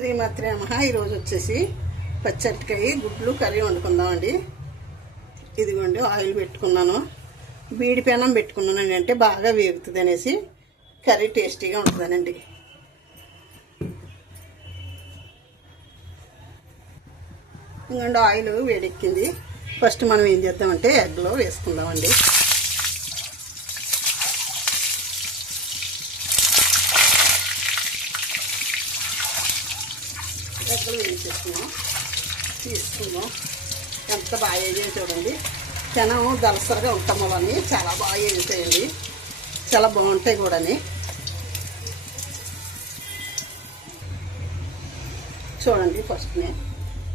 శ్రీమాత్రే నమః. ఈరోజు వచ్చేసి పచ్చడికాయ గుడ్లు కర్రీ వండుకుందామండి. ఇదిగోండి ఆయిల్ పెట్టుకున్నాను, బీడి పెనం పెట్టుకున్నానండి, అంటే బాగా వేగుతుంది అనేసి కర్రీ టేస్టీగా ఉంటుందనండి. ఇంకొండి ఆయిల్ వేడెక్కింది. ఫస్ట్ మనం ఏం చేద్దామంటే ఎగ్లో వేసుకుందామండి. ఎగ్గులు వేసేసుకున్నాం, తీసుకున్నాం. ఎంత బాగా వేసాయో చూడండి. పెనం దలసరిగా ఉంటాం అవన్నీ చాలా బాగా వేసాయండి, చాలా బాగుంటాయి కూడా. చూడండి, ఫస్ట్ నేను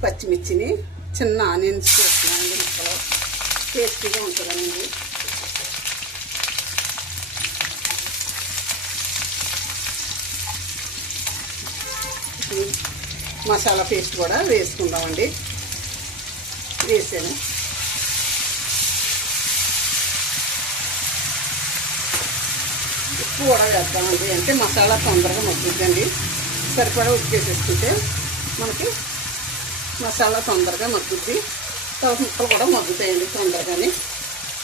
పచ్చిమిర్చిని చిన్న ఆనియన్స్ వేస్తున్నానండి. ముక్కలు టేస్టీగా ఉంటుందండి. మసాలా పేస్ట్ కూడా వేసుకుందామండి. వేసాను. ఉప్పు కూడా వేద్దామండి, అంటే మసాలా తొందరగా మగ్గుద్దండి. సరిపడా ఉప్పు వేసేసుకుంటే మనకి మసాలా తొందరగా మగ్గుద్ది, తర్వాత ముక్కలు కూడా మగ్గుతాయండి తొందరగానే.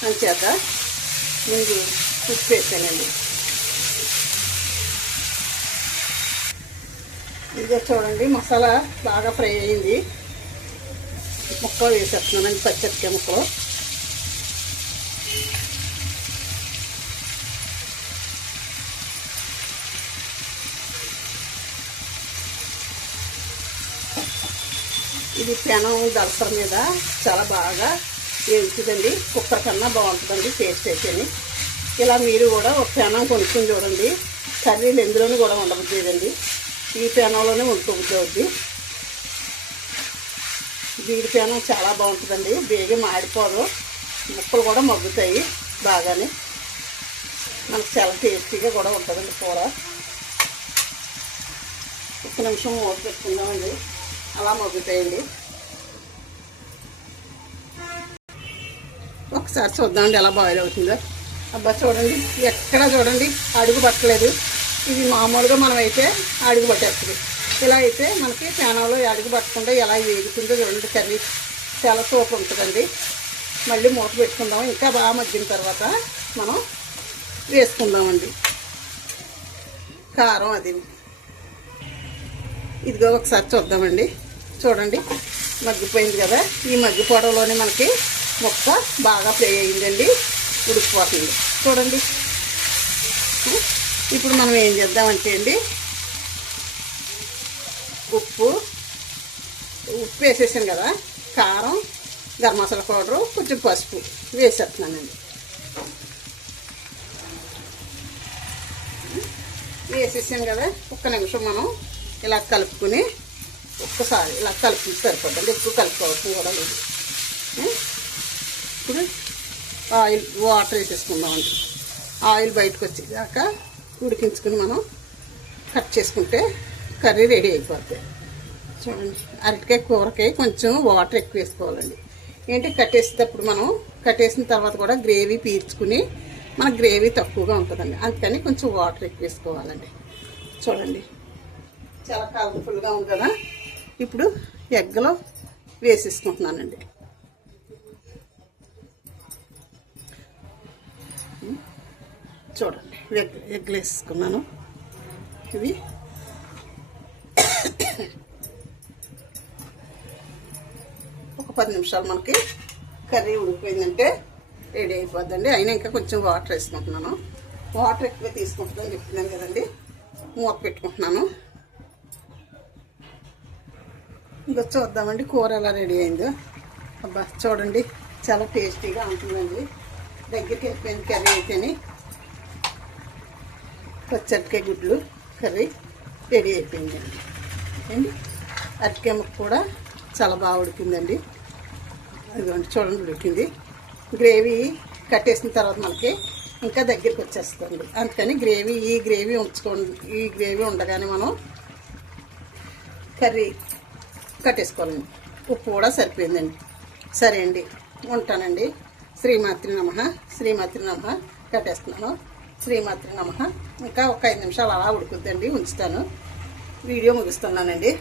అంచేత ముందు ఉప్పు వేసానండి. ఇదిగో చూడండి, మసాలా బాగా ఫ్రై అయింది. ముక్కలు వేసేస్తున్నానండి, పచ్చడికాయ ముక్కలు. ఇది పెనం దలసర మీద చాలా బాగా వేగుతుందండి. కుక్కర్ కన్నా బాగుంటుందండి టేస్ట్ అయితేని. ఇలా మీరు కూడా ఒక పెనం కొనుక్కొని చూడండి. కర్రీలు ఎందులోనూ కూడా ఉండబుద్దేదండి, ఈ పెనంలోనే వండుకోబుద్ది. బీడి పెనం చాలా బాగుంటుందండి, బేగా మాడిపోదు, ముక్కలు కూడా మగ్గుతాయి బాగానే. మనకు చాలా టేస్టీగా కూడా ఉంటుందండి కూర. ఒక్క నిమిషం మూత పెట్టుకుందామండి, అలా మగ్గుతాయండి. ఒకసారి చూద్దామండి ఎలా బాయిల్ అవుతుందో. అబ్బా చూడండి, ఎక్కడా చూడండి అడుగు పట్టలేదు. ఇది మామూలుగా మనం అయితే అడుగు పట్టేస్తుంది. ఇలా అయితే మనకి ప్యానంలో అడుగు పట్టకుండా ఎలా వేగుతుందో చూడండి. కర్రీ చాలా సూపర్ ఉంటుందండి. మళ్ళీ మూత పెట్టుకుందాం. ఇంకా బాగా మగ్గిన తర్వాత మనం వేసుకుందామండి కారం. అది ఇదిగో ఒకసారి చూద్దామండి. చూడండి, మగ్గిపోయింది కదా. ఈ మగ్గిపోవడంలోనే మనకి ముక్క బాగా ఫ్రై అయిందండి, ఉడికిపోతుంది. చూడండి, ఇప్పుడు మనం ఏం చేద్దామంటే అండి, ఉప్పు వేసేసాను కదా, కారం, గరం మసాలా పౌడరు, కొంచెం పసుపు వేసేస్తున్నానండి. వేసేసాను కదా, ఒక్క నిమిషం మనం ఇలా కలుపుకుని ఒక్కసారి ఇలా కలుపుకుంటే సరిపోతుంది. ఎక్కువ కలుపుకోవాల్సింది కూడా లేదు. ఇప్పుడు ఆయిల్ వాటర్ వేసేసుకుందామండి. ఆయిల్ బయటకు వచ్చేదాకా ఉడికించుకుని మనం కట్ చేసుకుంటే కర్రీ రెడీ అయిపోద్ది. చూడండి, అరటికాయ కూరకాయ కొంచెం వాటర్ ఎక్కువ వేసుకోవాలండి. ఏంటి, కట్టేసేటప్పుడు మనం కట్టేసిన తర్వాత కూడా గ్రేవీ పీల్చుకుని మన గ్రేవీ తక్కువగా ఉంటుందండి, అందుకని కొంచెం వాటర్ ఎక్కువ వేసుకోవాలండి. చూడండి, చాలా కలర్ఫుల్గా ఉంది కదా. ఇప్పుడు ఎగ్లో వేసేసుకుంటున్నానండి. చూడండి, ఎగ్లు వేసుకున్నాను. ఇవి ఒక 10 నిమిషాలు మనకి కర్రీ ఉడికిపోయిందంటే రెడీ అయిపోద్దండి. అయినా ఇంకా కొంచెం వాటర్ వేసుకుంటున్నాను. వాటర్ ఎక్కువ తీసుకుంటుందని చెప్తున్నాను కదండి, మూత పెట్టుకుంటున్నాను. ఇంకా చూద్దామండి కూర ఎలా రెడీ అయిందో. అబ్బా చూడండి, చాలా టేస్టీగా ఉంటుందండి. దగ్గరికి వెళ్ళిపోయింది కర్రీ అయితేనే. పచ్చడికాయ గుడ్లు కర్రీ రెడీ అయిపోయిందండి. అండి అరటికాయ ముక్క కూడా చాలా బాగా ఉడికిందండి. అదిగోండి చూడండి, ఉడికింది. గ్రేవీ కట్టేసిన తర్వాత మనకి ఇంకా దగ్గరికి వచ్చేస్తుంది, అందుకని ఈ గ్రేవీ ఉంచుకోండి. ఈ గ్రేవీ ఉండగానే మనం కర్రీ కట్టేసుకోవాలండి. ఉప్పు కూడా సరిపోయిందండి. సరే అండి, ఉంటానండి. శ్రీమాత్రి నమః. శ్రీమాత్రి నమః. కట్టేస్తున్నాను. శ్రీమాత్రి నమః. ఇంకా ఒక 5 నిమిషాలు అలా ఉడుకుద్దండి, ఉంచుతాను. వీడియో ముగిస్తున్నానండి.